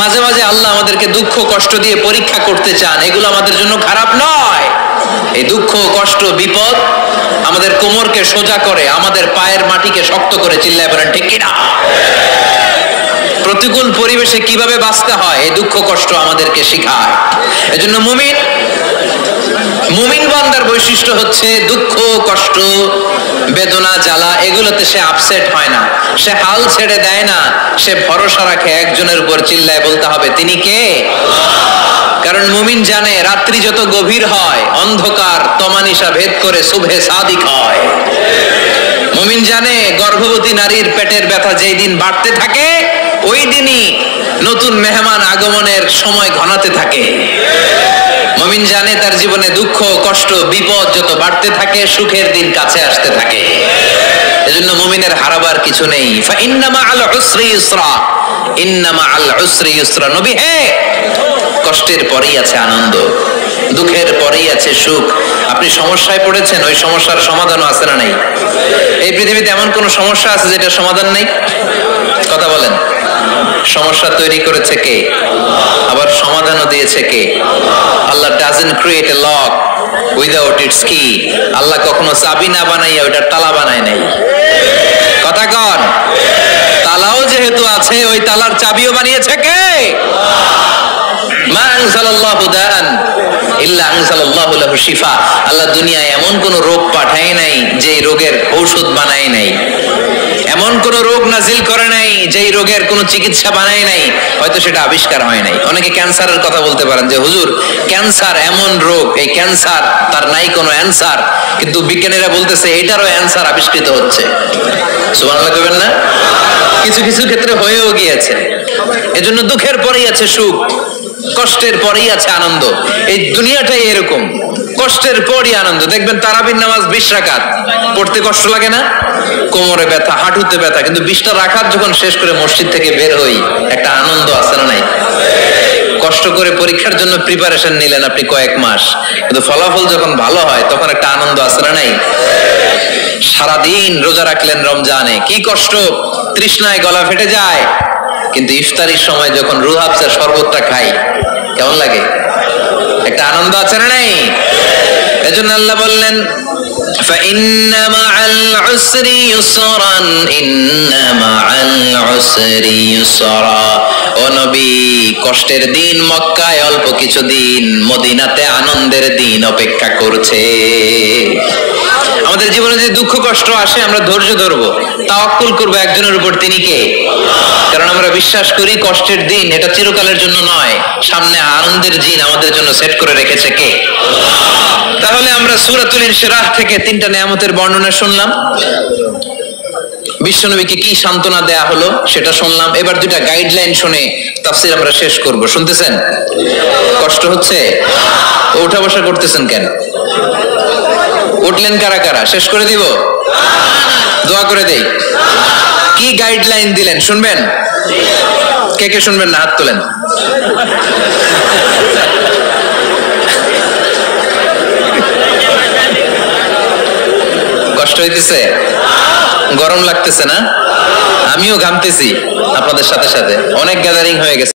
মাঝে মাঝে আল্লাহ আমাদেরকে দুঃখ কষ্ট দিয়ে পরীক্ষা করতে চান, এগুলো আমাদের জন্য খারাপ নয়। এই দুঃখ কষ্ট বিপদ আমাদের কোমরকে সোজা করে, আমাদের পায়ের মাটিকে শক্ত করে, চিল্লায় বলেন ঠিক কিনা? প্রতিকূল পরিবেশে কিভাবে বাঁচতে হয় এই দুঃখ কষ্ট আমাদেরকে শেখায়। এজন্য মুমিন বান্দার বৈশিষ্ট্য হচ্ছে দুঃখ কষ্ট বেদনা জ্বালা এগুলোতে সে আপসেট হয় না, সে হাল ছেড়ে দেয় না, সে ভরসা রাখে একজনের উপর, চিল্লায় বলতে হবে তিনি কে? কারণ মুমিন জানে রাত্রি যত গভীর হয় অন্ধকার তমানিসা ভেদ করে সুবহে সাদিক হয়। মুমিন জানে গর্ভবতী নারীর পেটের ব্যথা যেই দিন বাড়তে থাকে ওই দিনই নতুন মেহমান আগমনের সময় ঘনাতে থাকে। মুমিন জানে তার জীবনে দুঃখ কষ্ট বিপদ যত বাড়তে থাকে সুখের দিন কাছে আসতে থাকে। এজন্য মুমিনের হারাবার কিছু নেই। ফা ইন্না মাআল উসরি ইউসরা, ইন্না মাআল উসরি ইউসরা। নবী হে, কষ্টের পরেই আছে আনন্দ, দুঃখের পরেই আছে সুখ। আপনি সমস্যায় পড়েছেন, ওই সমস্যার সমাধানও আছে না নাই? এই পৃথিবীতে এমন কোন সমস্যা আছে যেটা সমাধান নেই? কথা বলেন। সমস্যা তৈরি করেছে কে? আবার সমাধানও দিয়েছে কে? আল্লাহ doesn't create a lock without its key. আল্লাহ কখনো চাবি না বানাইয়া ওইটা তালা বানায় নাই। কথা কন। তালাও যেহেতু আছে ওই তালার চাবিও বানিয়েছে কে? মা আনজালাল্লাহু দাআন ইল্লা আনজালাল্লাহু লাহু শিফা। আল্লাহ দুনিয়ায় এমন কোন রোগ পাঠায় নাই যে রোগের ঔষধ বানায় নাই, এমন কোন রোগ নাজিল করে নাই যেই রোগের কোন চিকিৎসা বানায় নাই, হয়তো সেটা আবিষ্কার হয় নাই। অনেকে ক্যান্সারের কথা বলতে পারেন যে হুজুর ক্যান্সার এমন রোগ, এই ক্যান্সার তার নাই কোনো অ্যান্সার, কিন্তু বিজ্ঞানীরা বলতেছে এটারও অ্যান্সার আবিষ্কৃত হচ্ছে। সুবহানাল্লাহ কইবেন না? কিছু কিছু ক্ষেত্রে হয়েও গিয়েছে। এজন্য দুঃখের পরেই আছে সুখ, কষ্টের পরেই আছে আনন্দ। এই দুনিয়াটাই এরকম, কষ্টের পরই আনন্দ। দেখবেন তারাবির নামাজ 20 রাকাত পড়তে কষ্ট লাগে না? কোমরে ব্যথা, হাঁটুতে ব্যথা, কিন্তু 20টা রাকাত যখন শেষ করে মসজিদ থেকে বের হই একটা আনন্দ আছে না নাই? কষ্ট করে পরীক্ষার জন্য প্রিপারেশন নিলেন আপনি কয়েক মাস, কিন্তু ফলাফল যখন ভালো হয় তখন একটা আনন্দ আছে না নাই? সারাদিন রোজা রাখলেন রমজানে, কি কষ্ট, তৃষ্ণায় গলা ফেটে যায়, কিন্তু ইফতারির সময় যখন রুহ আফজার শরবতটা খাই কেমন লাগে? একটা আনন্দ আছে না নাই? এজন্য আল্লাহ বললেন فإن مع العسر يسرا إن مع العسر يسرا। ও নবী, কষ্টের দিন মক্কায় অল্প কিছু দিন, মদিনাতে আনন্দের দিন অপেক্ষা করছে। আমাদের জীবনে যে দুঃখ কষ্ট আসে আমরা ধৈর্য ধরবো, তাওয়াক্কুল করবো একজনের উপর, তিনি কে? কারণ আমরা বিশ্বাস করি কষ্টের দিন এটা চিরকালের জন্য নয়, সামনে আনন্দের দিন আমাদের জন্য সেট করে রেখেছে কে? তাহলে আমরা সূরাতুল ইনশিরাহ থেকে 3টা নিয়ামতের বর্ণনা শুনলাম, বিশ্বনবীকে কি সান্ত্বনা দেয়া হলো সেটা শুনলাম। এবার 2টা গাইডলাইন শুনে তাফসীর আমরা শেষ করব। শুনতেছেন? কষ্ট হচ্ছে? ওঠা বসা করতেছেন কেন? উঠলেন কারা কারা? শেষ করে দিব? দোয়া করে দেই। কি গাইডলাইন দিলেন শুনবেন? কে কে শুনবেন না হাত তোলেন। কষ্ট হইতেছে? গরম লাগতেছে না? আমিও ঘামতেছি আপনাদের সাথে সাথে, অনেক গ্যাদারিং হয়ে গেছে।